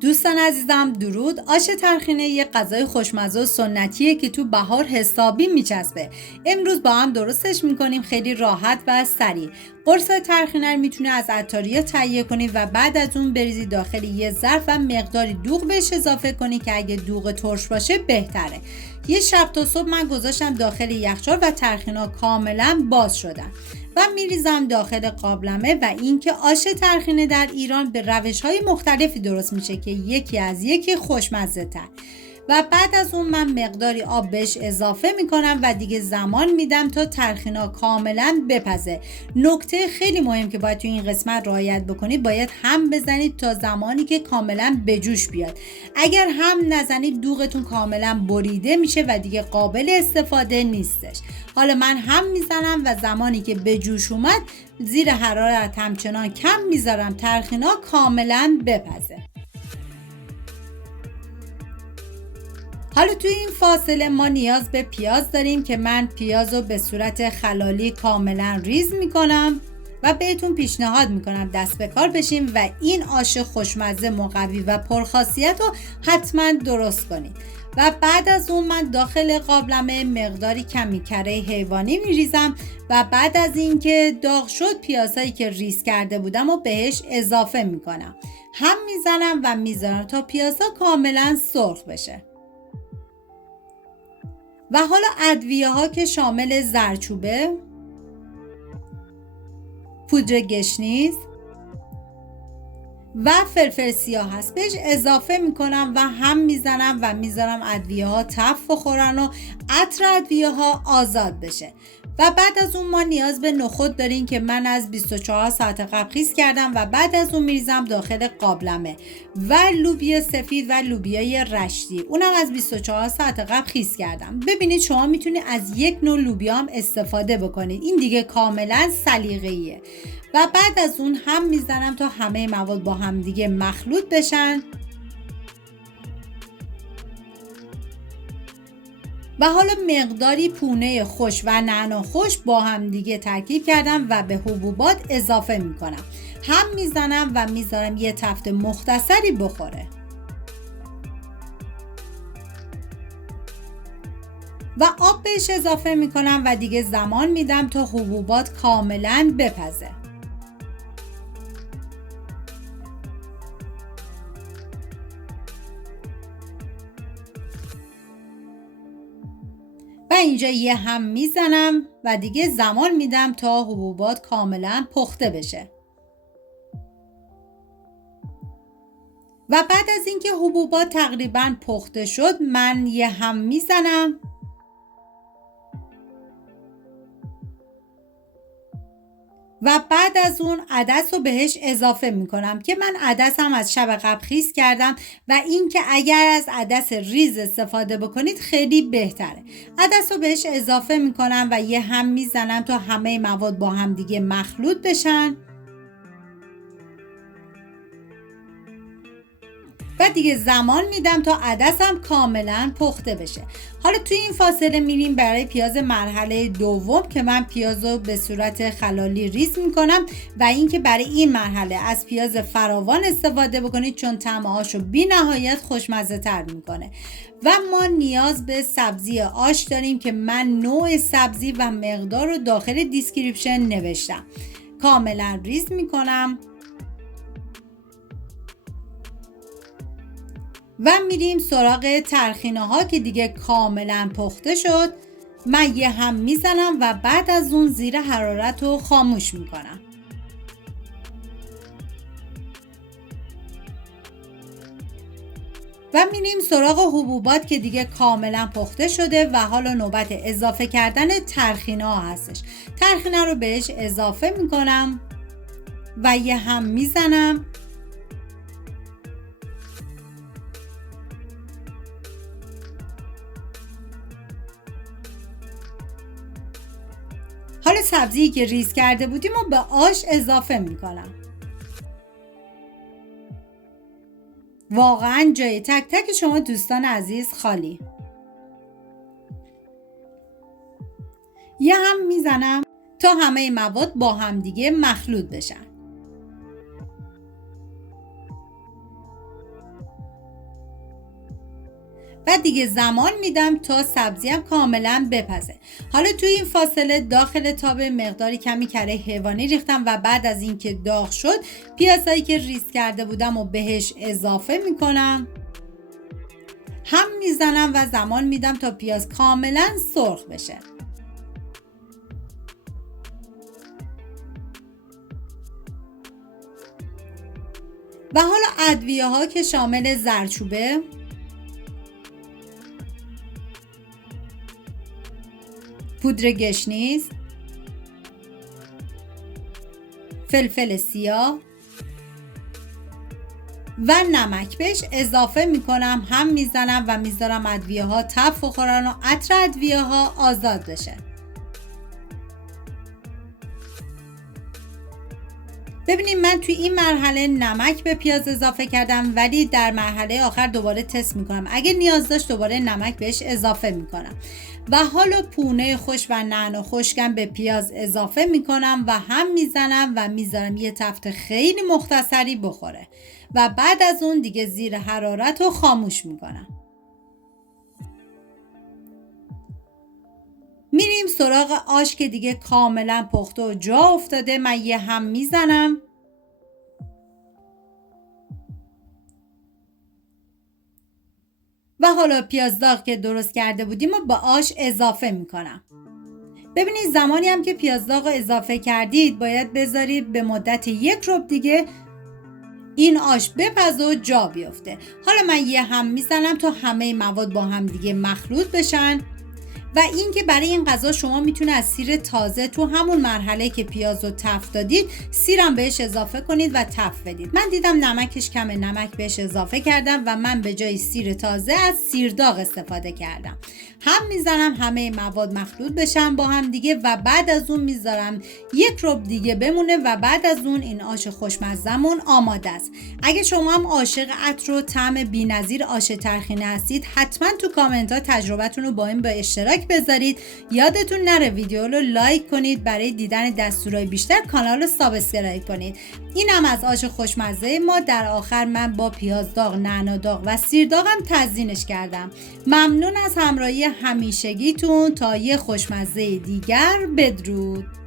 دوستان عزیزم درود. آش طرخینه یه غذای خوشمزه و سنتیه که تو بهار حسابی میچسبه. امروز با هم درستش میکنیم، خیلی راحت و سریع. قرص طرخینه رو میتونه از عطاری‌ها تهیه کنید و بعد از اون بریزید داخل یه ظرف و مقداری دوغ بهش اضافه کنید که اگه دوغ ترش باشه بهتره. یه شب تا صبح من گذاشتم داخل یخچال و طرخینا کاملا باز شدن و میریزم داخل قابلمه. و اینکه آش طرخینه در ایران به روش‌های مختلفی درست میشه که یکی از یکی خوشمزه تر. و بعد از اون من مقداری آب بهش اضافه میکنم و دیگه زمان میدم تا طرخینا کاملا بپزه. نکته خیلی مهم که باید تو این قسمت رعایت بکنید، باید هم بزنید تا زمانی که کاملا به جوش بیاد. اگر هم نزنید دوغتون کاملا بریده میشه و دیگه قابل استفاده نیستش. حالا من هم میزنم و زمانی که به جوش اومد زیر حرارت همچنان کم میذارم طرخینا کاملا بپزه. حالا توی این فاصله ما نیاز به پیاز داریم که من پیاز رو به صورت خلالی کاملا ریز میکنم و بهتون پیشنهاد میکنم دست به کار بشیم و این آش خوشمزه مقوی و پرخاصیت رو حتما درست کنید. و بعد از اون من داخل قابلمه مقداری کمی کره حیوانی میریزم و بعد از اینکه داغ شد پیازهایی که ریز کرده بودم و بهش اضافه میکنم. هم میزنم و میذارم تا پیازها کاملا سرخ بشه. و حالا ادویه ها که شامل زردچوبه، پودر گشنیز و فلفل سیاه هست بهش اضافه میکنم و هم میزنم و میذارم ادویه ها تف بخورن و عطر ادویه ها آزاد بشه. و بعد از اون ما نیاز به نخود داریم که من از 24 ساعت قبل خیس کردم و بعد از اون میریزم داخل قابلمه. و لوبیا سفید و لوبیای رشتی اونم از 24 ساعت قبل خیس کردم. ببینید شما میتونید از یک نوع لوبیا هم استفاده بکنید، این دیگه کاملا سلیقه‌ایه. و بعد از اون هم میزنم تا همه مواد با هم دیگه مخلوط بشن. و حالا مقداری پونه خوش و نعنا خوش با هم دیگه ترکیب کردم و به حبوبات اضافه میکنم. هم میزنم و میذارم یه تفت مختصری بخوره. و آب بهش اضافه میکنم و دیگه زمان میدم تا حبوبات کاملا بپزه. و اینجا یه هم میزنم و دیگه زمان میدم تا حبوبات کاملا پخته بشه. و بعد از اینکه حبوبات تقریبا پخته شد من یه هم میزنم و بعد از اون عدس رو بهش اضافه میکنم که من عدسم از شب قبل خیس کردم و اینکه اگر از عدس ریز استفاده بکنید خیلی بهتره. عدس رو بهش اضافه میکنم و یه هم میزنم تا همه مواد با هم دیگه مخلوط بشن. و دیگه زمان میدم تا عدسم کاملا پخته بشه. حالا توی این فاصله میریم برای پیاز مرحله دوم که من پیاز رو به صورت خلالی ریز میکنم و اینکه برای این مرحله از پیاز فراوان استفاده بکنید چون طعمه‌هاش رو بی نهایت خوشمزه تر میکنه. و ما نیاز به سبزی آش داریم که من نوع سبزی و مقدار رو داخل دیسکریپشن نوشتم. کاملا ریز میکنم و میریم سراغ طرخینه ها که دیگه کاملا پخته شد. من یه هم میزنم و بعد از اون زیر حرارت رو خاموش میکنم. و میریم سراغ حبوبات که دیگه کاملا پخته شده و حالا نوبت اضافه کردن طرخینه ها هستش. طرخینه رو بهش اضافه میکنم و یه هم میزنم. حالا سبزی که ریز کرده بودیم و به آش اضافه میکنم. واقعا جای تک تک شما دوستان عزیز خالی. یه هم میزنم تا همه مواد با هم دیگه مخلوط بشن. بعد دیگه زمان میدم تا سبزیم کاملا بپزه. حالا توی این فاصله داخل تاب مقداری کمی کره حیوانی ریختم و بعد از اینکه داغ شد پیازایی که ریز کرده بودم و بهش اضافه میکنم، هم میزنم و زمان میدم تا پیاز کاملا سرخ بشه. و حالا ادویه ها که شامل زردچوبه، پودر گشنیز، فلفل سیاه و نمک بهش اضافه میکنم، هم میزنم و میذارم ادویه ها تف بخورن و عطر ادویه ها آزاد بشه. ببینید من توی این مرحله نمک به پیاز اضافه کردم، ولی در مرحله آخر دوباره تست میکنم، اگه نیاز داشت دوباره نمک بهش اضافه میکنم. و حالا پونه خشک و نعنا خشکم به پیاز اضافه میکنم و هم میزنم و میذارم یه تفت خیلی مختصری بخوره و بعد از اون دیگه زیر حرارت رو خاموش میکنم. میریم سراغ آش که دیگه کاملا پخته و جا افتاده. من یه هم میزنم و حالا پیاز داغ که درست کرده بودیم و با آش اضافه میکنم. ببینید زمانی هم که پیاز داغ رو اضافه کردید باید بذارید به مدت 1 ربع دیگه این آش بپزه و جا بیفته. حالا من یه هم میزنم تا همه مواد با هم دیگه مخلوط بشن. و این که برای این غذا شما میتونه از سیر تازه تو همون مرحله که پیاز رو تفت دادید سیرم بهش اضافه کنید و تفت بدید. من دیدم نمکش کمه، نمک بهش اضافه کردم و من به جای سیر تازه از سیر داغ استفاده کردم. هم میزنم همه مواد مخلوط بشن با هم دیگه و بعد از اون میذارم 1 ربع دیگه بمونه و بعد از اون این آش خوشمزه‌مون آماده است. اگه شما هم عاشق عطر و طعم بی‌نظیر آش ترخینه هستید حتما تو کامنت ها تجربتون رو با این به اشتراک بذارید. یادتون نره ویدیو رو لایک کنید، برای دیدن دستورهای بیشتر کانال رو سابسکرایب کنید. اینم از آش خوشمزه ما. در آخر من با پیاز داغ، نعنا داغ و سیر داغم تزیینش کردم. ممنون از همراهی همیشگیتون. تا یه خوشمزه دیگر، بدرود.